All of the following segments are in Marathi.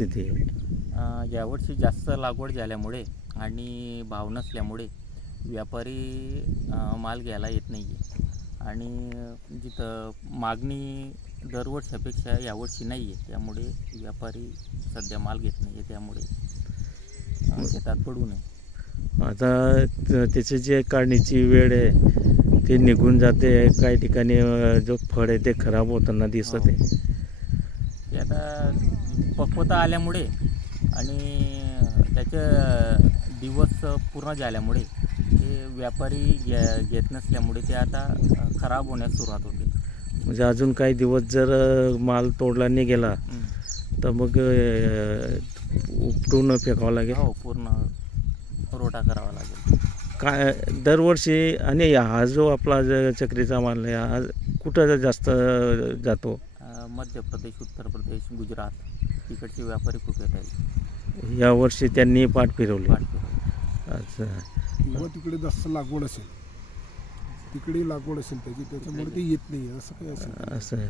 परिस्थिती आहे? यावर्षी जास्त लागवड झाल्यामुळे आणि भाव नसल्यामुळे व्यापारी माल घ्यायला येत नाही आहे. आणि जिथं मागणी दरवर्षापेक्षा यावर्षी नाही आहे, त्यामुळे व्यापारी सध्या माल घेत नाही आहे. त्यामुळे शेतात पडू नये. आता त्याची जे काढणीची वेळ आहे ती निघून जाते, काही ठिकाणी जो फळ आहे ते खराब होताना दिसत आहे. ते आता पक्वता आल्यामुळे आणि त्याचे दिवस पूर्ण झाल्यामुळे ते व्यापारी घेत नसल्यामुळे ते आता खराब होण्यास सुरुवात होते. म्हणजे अजून काही दिवस जर माल तोडला नाही गेला तर मग उपटून फेकावं लागेल. हो, पूर्ण रोटा करावा लागेल. काय दरवर्षी आणि हा जो आपला चक्रीचा माल आहे हा कुठं जास्त जातो? मध्य प्रदेश, उत्तर प्रदेश, गुजरात तिकडचे व्यापारी खूप येत आहेत. यावर्षी त्यांनी पाठ फिरवली. पाठ फिरवली. अच्छा. किंवा तिकडे जास्त लागवड असेल, तिकडे लागवड असेल त्याच्यामुळे ते येत नाही असं काही असेल. असं आहे.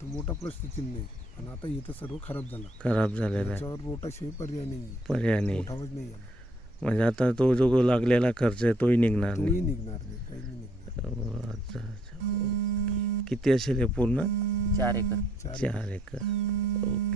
तर मोठा प्रश्न चिन्ह नाही. पण आता इथं सर्व खराब झाला, खराब झालेला आहे, त्याच्यावर रोटाशिवाय पर्याय नाही, पर्याय नाही. मोठावच नाही याला. म्हणजे आता तो जो लागलेला खर्च आहे तोही निघणार नाही. तोही निघणार नाही, काही नाही निघणार. अच्छा अच्छा. किती असेल हे पूर्ण? 4 एकर. 4 एकर. ओके.